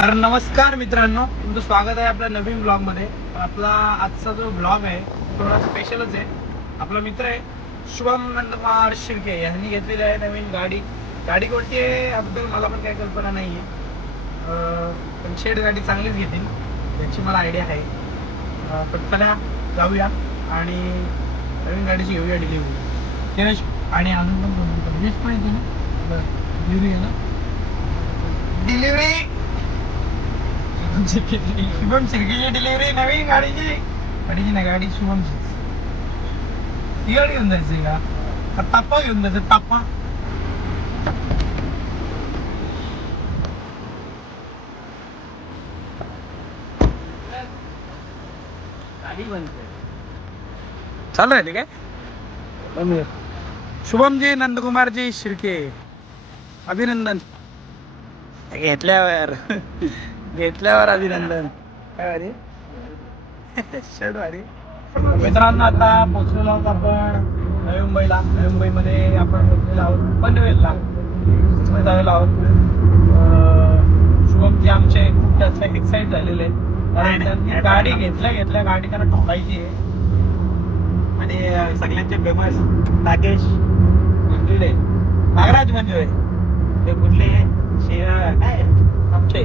तर नमस्कार मित्रांनो, तुमचं स्वागत आहे आपल्या नवीन ब्लॉग मध्ये. आपला आजचा जो ब्लॉग आहे थोडा स्पेशलच आहे. आपला मित्र आहे शुभम नंदकुमार शिर्के यांनी घेतलेली आहे नवीन गाडी. गाडी कोणती आहे याबद्दल मला पण काही कल्पना नाही आहे, पण शेड गाडी चांगलीच घेतील याची मला आयडिया आहे. पण चला जाऊया आणि नवीन गाडीची घेऊया डिलिव्हरी. आणि अजून पण वीस पण येते ना डिलिव्हरी आहे ना, डिलिव्हरी शुभम शिर्केची डिलिव्हरी नवीन गाडीची नाही, गाडी शुभमची. ती गाडी घेऊन जायचंय का ताप्पा घेऊन जायचं? ताप्पा गाडी बनते चालू आहे ते काय? शुभमजी नंदकुमारजी शिर्के अभिनंदन. घेतल्यावर अभिनंदन. काय वारी शर्ट वारी. मित्रांनो, आता पोहोचलेलो आहोत आपण नवी मुंबईला. नवी मुंबईमध्ये आपण पोहोचलेलो आहोत पनवेलला. तिथे जायला आहोत. शुभमजी आमचे खूप जास्त एक्साइट झालेले आहेत कारण त्यांनी गाडी घेतल्या गाडी त्यांना ठोकायची आहे. आणि सगळ्यांचे फेमस राकेश मंजुळे, नागराज मंजुळे, ते कुठले काय आमचे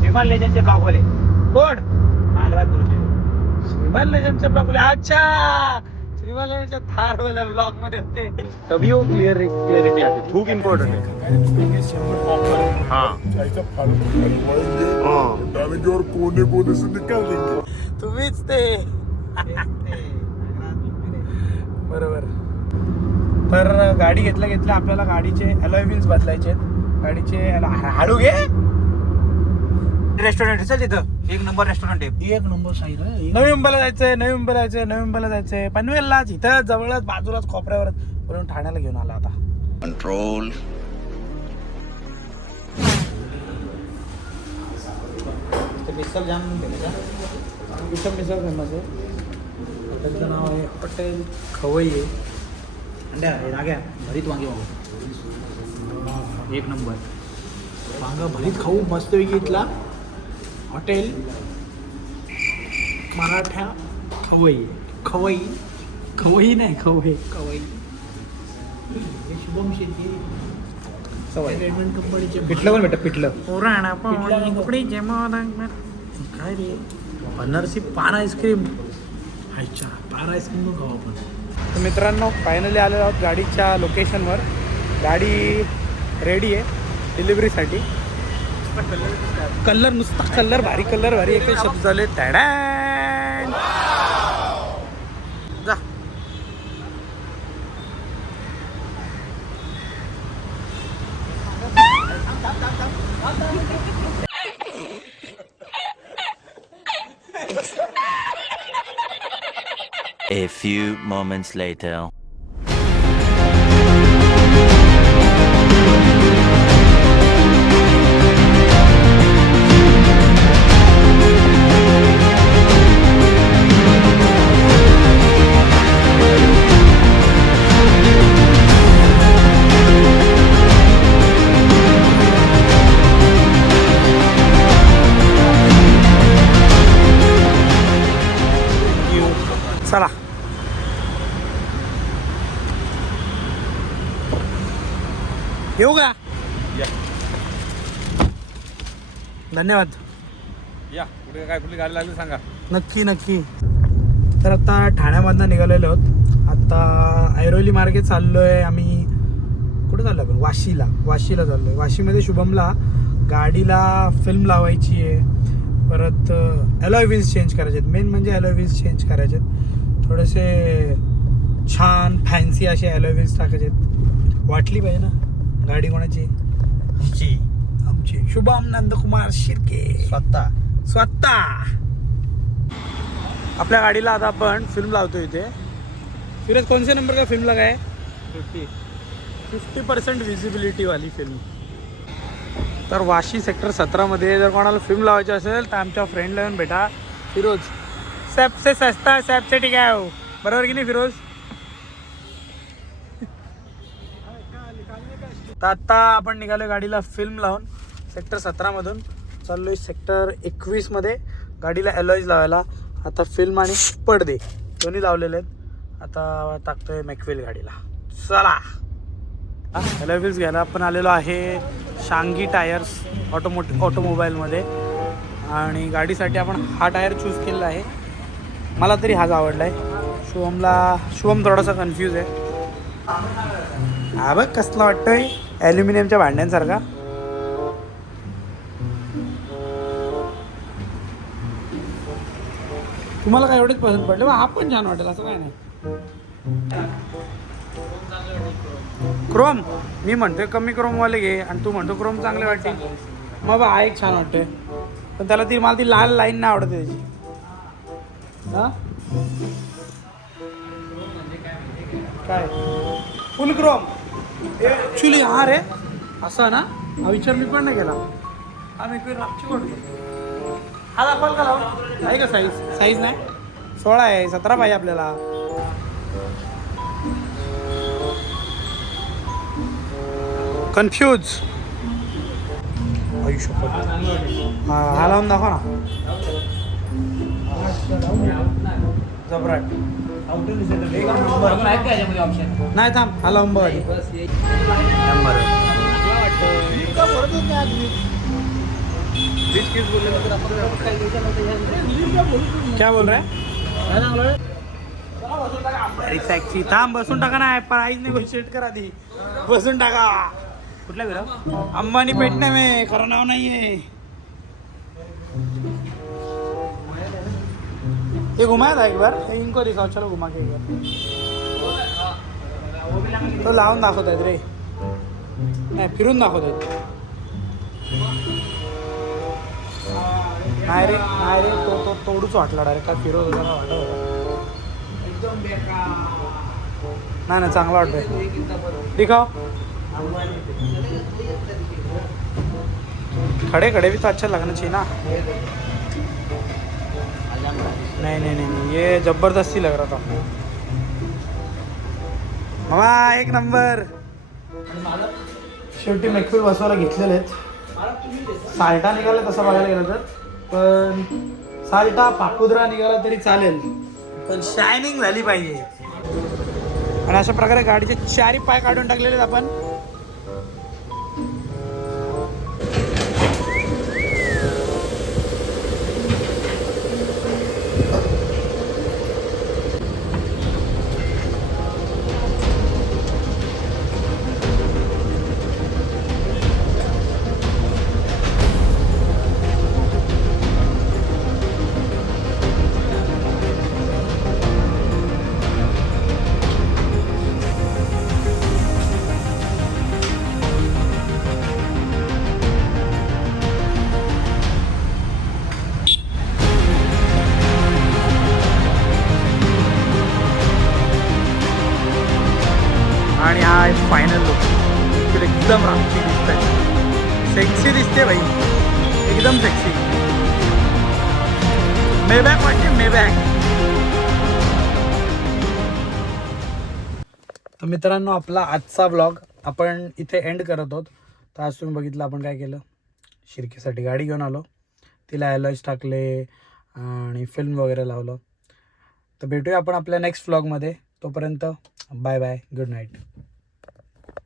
श्रीमान लेजनचे ब्लॉगवाले. कोण? नागराज मंजुळे श्रीमान लेजनचे ब्लॉगवाले. अच्छा, श्रीमान लेजनच्या थारवाल्या ब्लॉग मध्ये होते. तभी वो क्लिअरिटी आली. खूप इम्पॉर्टंट आहे. तुम्हीच ते बरोबर. तर गाडी घेतल्या आपल्याला गाडीचे अलॉय व्हील्स बदलायचे. गाडीचे हळू घे. रेस्टॉरंट चल तिथं एक नंबर रेस्टॉरंट आहे. एक नंबर साईड आहे. नवी मुंबईला जायचंय पनवेललाच, इथं जवळच बाजूलाच खोपऱ्यावर म्हणून ठाण्याला घेऊन आला आता. कंट्रोल. मिसळ जाम मिसळ फेमस आहे. हॉटेलचं नाव आहे हॉटेल खवई आहे. अंड्या राग्या भरीत वांगे एक नंबर वांगा भरीत खाऊ मस्तपैकी. इथला हॉटेल मराठा खवई नाही खवई. शुभम शेती रेडमेंट कंपनीचे पिठलं पण भेटत. पिठलं काय रे, बनारसी पान आईस्क्रीम. अच्छा, पान आईस्क्रीम खाऊ आपण. तर मित्रांनो, फायनली आलेलो आहोत गाडीच्या लोकेशनवर. गाडी रेडी आहे डिलिव्हरीसाठी. कलर नुसता कलर भारी एक शब्द झाले. जा. A few moments later. चला. येऊ का? धन्यवाद. या कुठे कुठली गाडी लागली सांगा. नक्की. तर आता ठाण्यामधनं निघालेलो आहोत. आता ऐरोली मार्गे चाललोय आम्ही. कुठे चाललो आपण? वाशीला चाललोय. वाशीमध्ये शुभमला गाडीला फिल्म लावायची आहे. परत अलॉय व्हील्स चेंज करायचे आहेत. मेन म्हणजे अलॉय व्हील्स चेंज करायचे आहेत. थोडेसे छान फॅन्सी असे अलॉय व्हील्स टाकायचे आहेत. वाटली पाहिजे ना गाडी कोणाची? आमची शुभम नंदकुमार शिर्के स्वतः. आपल्या गाडीला आता आपण फिल्म लावतो इथे. फिरत कोणत्या नंबर का फिल्म लगाय? 50% विजिबिलिटी वाली फिल्म. तर वाशी सेक्टर 17मध्ये जर कोणाला फिल्म लावायची असेल तर आमच्या फ्रेंडला येऊन भेटा. फिरोज सबसे सस्ता सबसे ठीक आहे हो. बरोबर की नाही फिरोज? तर आता आपण निघालो गाडीला फिल्म लावून सेक्टर 17 मधून. चाललोय सेक्टर 21 मध्ये गाडीला अलॉईज लावायला. आता फिल्म आणि पडदे दोन्ही लावलेले आहेत. आता टाकतोय मॅकवेल गाडीला. चला अलॉईज घ्यायला आपण आलेलो आहे शांगी टायर्स ऑटोमोबाईलमध्ये. आणि गाडीसाठी आपण हा टायर चूज केलेला आहे. मला तरी हाच आवडला आहे. शुभम थोडासा कन्फ्यूज आहे. हा बघ कसला वाटतोय ॲल्युमिनियमच्या भांड्यांसारखा. तुम्हाला काय एवढेच पसंत पडले? हा पण छान वाटेल असं काय नाही. क्रोम मी म्हणतोय कमी क्रोमवाले घे आणि तू म्हणतो क्रोम चांगले वाटते. मग बा हा एक छान वाटतोय पण त्याला मला ती लाल लाईन नाही आवडते त्याची. हा काय फुल क्रोम ॲक्च्युली हा रे असा ना हा विचार मी पण नाही केला. हा मी रातची पडतो. हा दाखवाल का लावून आहे का? साईज नाही 16 आहे 17 पाहिजे आपल्याला. कन्फ्यूज आयुष्य हा लावून दाखवा ना. जबराट नाही थांब हा लावून बघा. क्या बोल रहा है? टॅक्सी थांब बसून टाका ना. प्राईज नेगोशिएट करा आधी. बसून टाका. कुठला गेला? अंबानी पेटणे में खरं नाव नाहीये. ये घुमाया था एक बार. इनको दिखाओ चलो घुमा के एक बार. तो लावून दाखवत आहेत रे. नाही फिरून दाखवत आहेत. नाही रे तो तोडूच वाटला डायरेक्ट. काय फिरवत होता ना वाटत होता. नाही चांगला वाटतोय. दिखाओ. खड़े भी तो अच्छा लगना चाहिए ना. नहीं ये जबरदस्ती लग रहा था. मामा एक नंबर. शेवटी मॅकवेल बसवायला घेतलेले आहेत. साल्टा निघाला तसं बघायला गेलं तर. पण साल्टा पापुद्रा निघाला तरी चालेल पण शायनिंग झाली पाहिजे. आणि अशा प्रकारे गाडीचे चारी पाय काढून टाकलेले आहेत आपण. आणि हा आहे फायनल लुक. एकदम रामची दिसत आहे. सेक्सी दिसते भाई एकदम सेक्सी. मेबॅक वाटते मेबॅक. तर मित्रांनो आपला आजचा व्लॉग आपण इथे एंड करत आहोत. तर आज तुम्ही बघितलं आपण काय केलं. शिर्केसाठी गाडी घेऊन आलो. तिला अलॉईज टाकले आणि फिल्म वगैरे लावलं. तर भेटूया आपण आपल्या नेक्स्ट व्लॉगमध्ये. तोपर्यंत बाय बाय गुड नाईट.